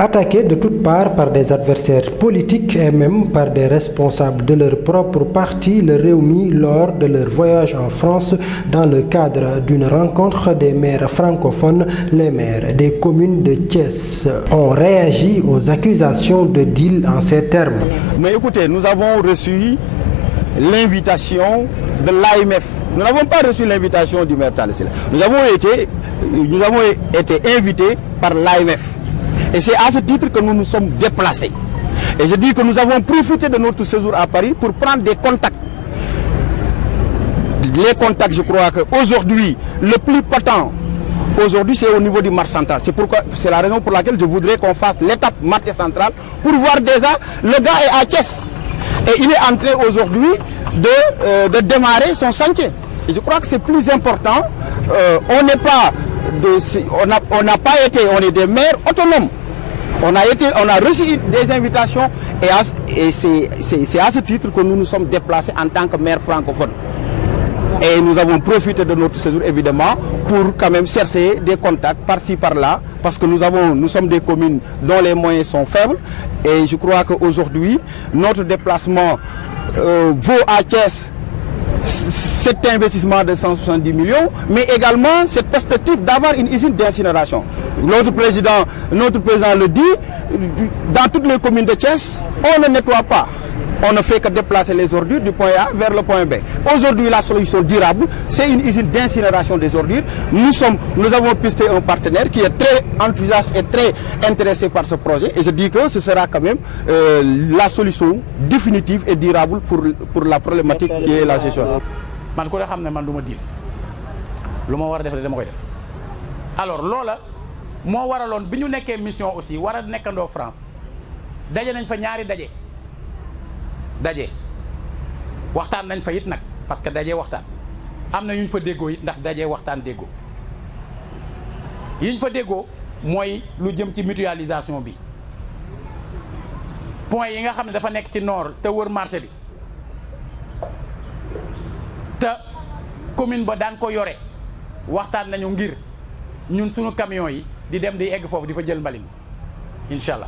Attaqués de toutes parts par des adversaires politiques et même par des responsables de leur propre parti, le Rewmi, lors de leur voyage en France dans le cadre d'une rencontre des maires francophones, les maires des communes de Thiès ont réagi aux accusations de deal en ces termes. Mais écoutez, nous avons reçu l'invitation de l'AMF. Nous n'avons pas reçu l'invitation du maire Talla Sylla. Nous avons été invités par l'AMF. Et c'est à ce titre que nous nous sommes déplacés. Et je dis que nous avons profité de notre séjour à Paris pour prendre des contacts. Les contacts, je crois qu'aujourd'hui, le plus patent, aujourd'hui, c'est au niveau du marché central. C'est la raison pour laquelle je voudrais qu'on fasse l'étape marché central pour voir déjà, le gars est à Thiès. Et il est en train aujourd'hui de démarrer son chantier. Et je crois que c'est plus important. On n'a pas été, on est des maires autonomes. On a reçu des invitations et c'est à ce titre que nous nous sommes déplacés en tant que maire francophone. Et nous avons profité de notre séjour évidemment pour quand même chercher des contacts par-ci par-là parce que nous sommes des communes dont les moyens sont faibles et je crois qu'aujourd'hui notre déplacement vaut à Thiès cet investissement de 170 millions, mais également cette perspective d'avoir une usine d'incinération. Notre président le dit, dans toutes les communes de Thiès, on ne nettoie pas. On ne fait que déplacer les ordures du point A vers le point B. Aujourd'hui, la solution durable, c'est une usine d'incinération des ordures. Nous avons pisté un partenaire qui est très enthousiaste et très intéressé par ce projet. Et je dis que ce sera quand même la solution définitive et durable pour la problématique qui est la gestion. Man ko xam ne man duma dil lu ma war a def dama koy def alors loola moo waraloon bi ñu nekkee mission aussi war a nekkandoo France daje nañ fa ñaari daje waxtaan nañ fa it nag parce que daje waxtaan am na ñu fa déggoo it ndax daje waxtaan déggoo yi ñu fa déggoo mooy lu jëm ci mutualisation bi point yi nga xam ne dafa nekk ci nord te wër marché bi te commune ba daan ko yore waxtaan nañu ngir ñun suñu camion yi di dem di egg foofu di fa jël mbalit incha allah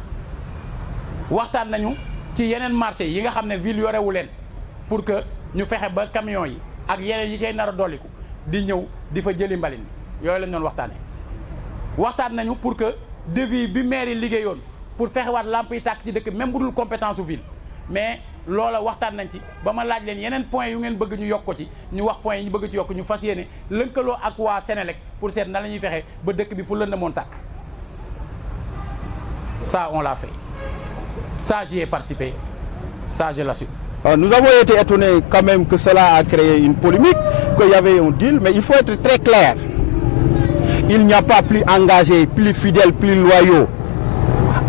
waxtaan nañu ci yeneen marché yi nga xam ne ville yorewu leen pour que ñu fexe ba camion yi ak yeneen yi koy nar a dolliku di ñëw di fa jëli mbalit yooyu lañ doon waxtaan nañu pour que devis bi maire yi liggéeyoon pour fexewaat lamp yi tàkk ci dëkk même bu dul compétence u ville mais loola waxtaan nañ ci ba ma laaj leen yeneen point yu ngeen bëgg ñu yokk ko ci ñu wax point yi ñu bëgg ci yokk ñu fas yéene lëkkaloo ak waa Sénélec pour seet na la ñuy fexe ba dëkk bi fu lëndëmoon tàkk ça on l'a fait ça j'y ai participé ça je l'assume. Nous avons été étonnés quand même que cela a créé une polémique, qu'il y avait un deal, mais il faut être très clair. Il n'y a pas plus engagés, plus fidèles, plus loyaux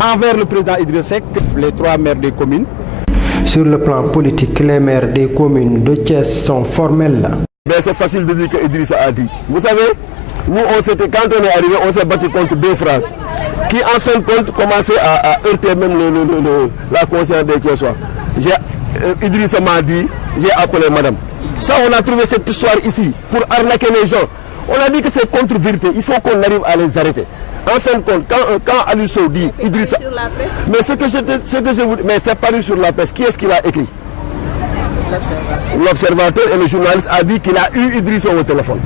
envers le président Idrissa Seck que les trois maires des communes. Sur le plan politique, les maires des communes de Thiès sont formels. C'est facile de dire que Idrissa a dit. Vous savez, nous, quand on est arrivé, on s'est battu contre deux phrases qui, en fin de compte, commençaient à heurter même la conscience des Thiessois. Idrissa m'a dit, j'ai appelé madame. Ça, on a trouvé cette histoire ici pour arnaquer les gens. On a dit que c'est contre-vérité. Il faut qu'on arrive à les arrêter. En fin de compte, quand Aliou Sow dit Idrissa... Mais ce que je vous dis, mais c'est paru sur la presse. Qui est-ce qui l'a écrit? L'observateur et le journaliste a dit qu'il a eu Idrissa au téléphone.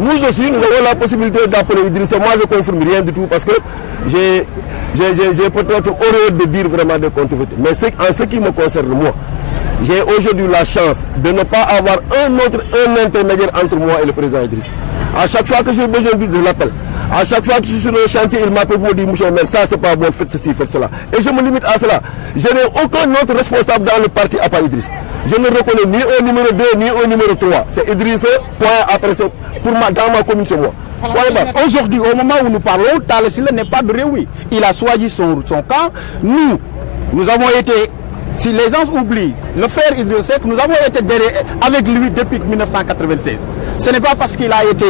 Nous aussi, nous avons la possibilité d'appeler Idrissa. Moi, je ne confirme rien du tout parce que j'ai peut-être horreur de dire vraiment des contre-vérités. Mais en ce qui me concerne, moi, j'ai aujourd'hui la chance de ne pas avoir un intermédiaire entre moi et le président Idrissa. À chaque fois que j'ai besoin de l'appel, à chaque fois que je suis sur le chantier, il m'appelle pour dire, monsieur le maire, ça c'est pas bon, faites ceci, faites cela. Et je me limite à cela. Je n'ai aucun autre responsable dans le parti à part Idrissa. Je ne reconnais ni un numéro 2, ni un numéro 3. C'est Idrissa, point après, pour moi, dans ma commune, c'est moi. Aujourd'hui, au moment où nous parlons, Talla Sylla n'est pas de Rewmi. Il a choisi son camp. Nous avons été, si les gens oublient, le frère Idrissa Seck, nous avons été avec lui depuis 1996. Ce n'est pas parce qu'il a été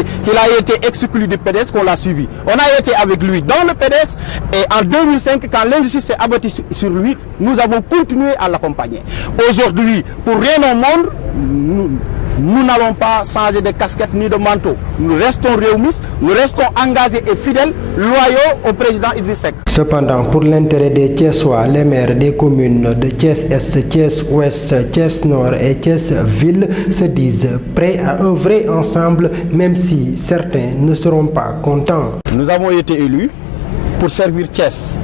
exclu du PDS qu'on l'a suivi. On a été avec lui dans le PDS et en 2005, quand l'injustice s'est abattue sur lui, nous avons continué à l'accompagner. Aujourd'hui, pour rien au monde, nous n'allons pas changer de casquette ni de manteau. Nous restons réunis, nous restons engagés et fidèles, loyaux au président Idriss Seck. Cependant, pour l'intérêt des Thiessois, les maires des communes de Thiès-Est, Thiès-Ouest, Thiès-Nord et Thiès-Ville se disent prêts à œuvrer ensemble, même si certains ne seront pas contents. Nous avons été élus pour servir Thiès,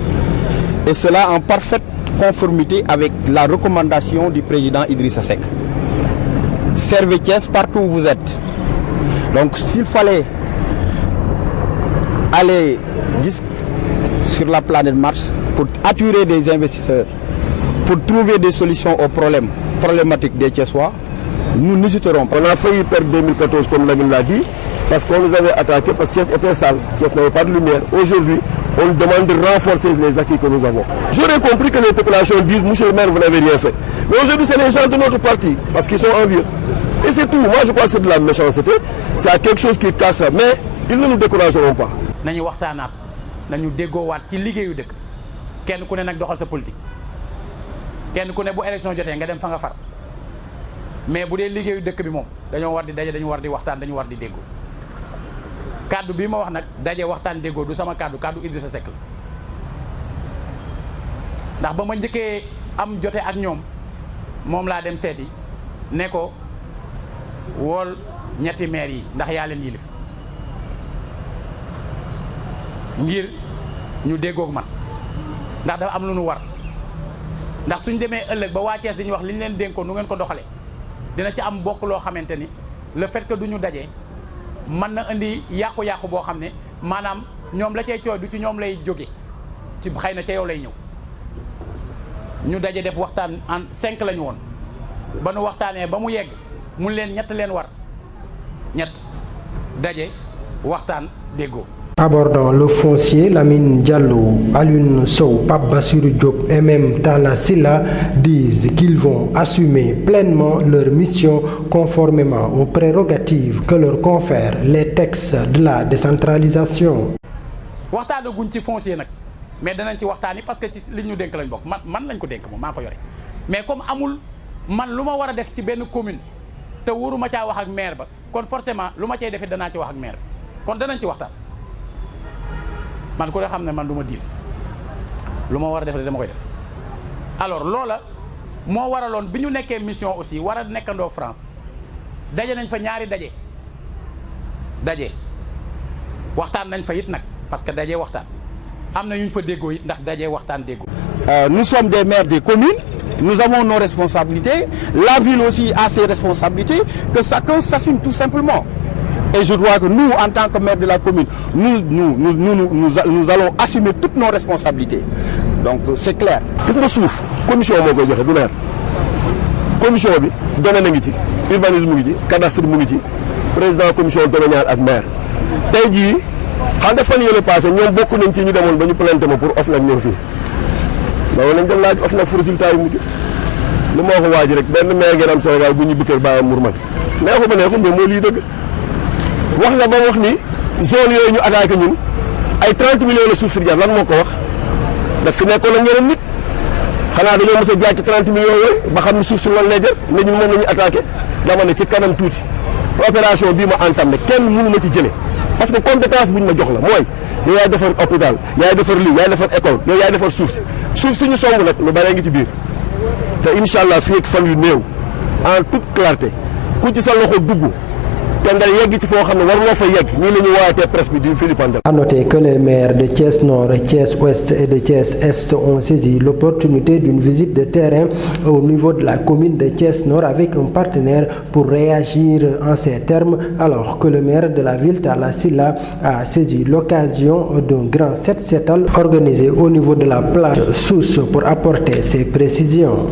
et cela en parfaite conformité avec la recommandation du président Idrissa Seck. Servez Thiès partout où vous êtes. Donc s'il fallait aller sur la planète Mars pour attirer des investisseurs, pour trouver des solutions aux problématiques des Thiessois, nous n'hésiterons pas. On a failli perdre 2014 comme Lamine l'a dit, parce qu'on nous avait attaqué parce que Thiès était sale, Thiès n'avait pas de lumière. Aujourd'hui, on nous demande de renforcer les acquis que nous avons. J'aurais compris que les populations disent, monsieur le maire, vous n'avez rien fait. Mais aujourd'hui, c'est les gens de notre parti, parce qu'ils sont envieux. Et c'est tout. Moi, je crois que c'est de la méchanceté. C'est quelque chose qui casse ça. Mais ils ne nous décourageront pas. nañu waxtaanaat nañu déggoowaat ci liggéeyu dëkk kenn ku ne nag doxal sa politique kenn ku ne bu élection jotee nga dem fa nga far mais bu dee liggéeyu dëkk bi moom dañoo war di daje dañu war di waxtaan dañu war di déggoo kaddu bii ma wax nag daje waxtaan déggoo du sama kaddu Idrissa Seck la ndax ba ma njëkkee am jote ak ñoom moom laa dem seeti ne ko wool ñetti maire yi ndax yaa leen yilif ngir ñu déggoog man ndax dafa am lu nu war ndax suñ demee ëllëg ba waa Thiès di ñu wax li ñu leen dénkoon nu ngeen ko doxalee dina ci am bokk loo xamante ni le fait que du ñu daje mën na indi yàqu-yàqu boo xam ne maanaam ñoom la cay cooy du ci ñoom lay jóge ci xëy na ca yow lay ñëw ñu daje def waxtaan en 5 la ñu woon ba nu waxtaanee ba mu yegg mun leen ñett leen war ñett daje waxtaan déggoo. Abordant le foncier, Lamine Diallo, Alioune Sow, Pape Bassirou Diop et même Talla Sylla disent qu'ils vont assumer pleinement leur mission conformément aux prérogatives que leur confèrent les textes de la décentralisation. waxtaanaguñ ci foncier nag mais danañ ci waxtaani parce que ci li ñu dénk lañ bokk man lañ ko dénk moom maa ko yore mais comme amul man lu ma war a def ci benn commune te wóoruma caa wax ak maire ba kon forcément lu ma cay defee danaa ci wax ak maire bi kon danañ ci waxtaan. man ku ne xam ne man du ma diil lu ma war a def rek dama koy def alors loola moo waraloon bi ñu nekkee mission aussi war a nekkandoo France daje nañ fa ñaari daje waxtaan nañ fa it nag parce que daje waxtaan am na ñu fa déggoo it ndax daje waxtaan déggoo. Nous sommes des maires des communes, nous avons nos responsabilités, la ville aussi a ses responsabilités, que chacun s'assume tout simplement. Et je crois que nous, en tant que maire de la commune, nous allons assumer toutes nos responsabilités. Donc c'est clair. Gis nga suuf commission moo koy joxe du maire commission bi domaine a ngi ci urbanisme mu ngi ci cadastre mu ngi ci président commission domaniale ak maire tey jii xam nga fan yële passé ñoom bokk nañ ci ñu demoon ba ñu plainte ma pour OFNAC ñëw fii loolu nañ dem laaj OFNAC fu résultat yi mujj lu ma wax waa ji rek benn maire ngeen am Sénégal bu ñu bikkër bàyyam Mourman neexu ba neexu mais moo lii dëgg wax nga ba wax ni zone yooyu ñu attaqué ñun ay 30 millions la suuf si jar lan moo ko wax daf fi nekkoon ak ñeneen nit xanaa dañoo mos a jaay ci 30 millions yooyu ba xam ni suuf si lan lay jar ne ñun moom la ñu attaqué dama ne ci kanam tuuti opération bii ma entamé kenn mënu ma ci jëlee parce que compétence bu ñu ma jox la mooy yow yaay defar hôpital yaay defar lii yaay defar école yow yaay defar suuf si ñu song nag lu bare ngi ci biir te incha allah fii ak fan yu néew en toute clarté ku ci sa loxo dugg. À noter que les maires de Thiès Nord, Thiès Ouest et de Thiès Est ont saisi l'opportunité d'une visite de terrain au niveau de la commune de Thiès Nord avec un partenaire pour réagir en ces termes, alors que le maire de la ville, Talla Sylla, a saisi l'occasion d'un grand set-setal organisé au niveau de la plage Sousse pour apporter ses précisions.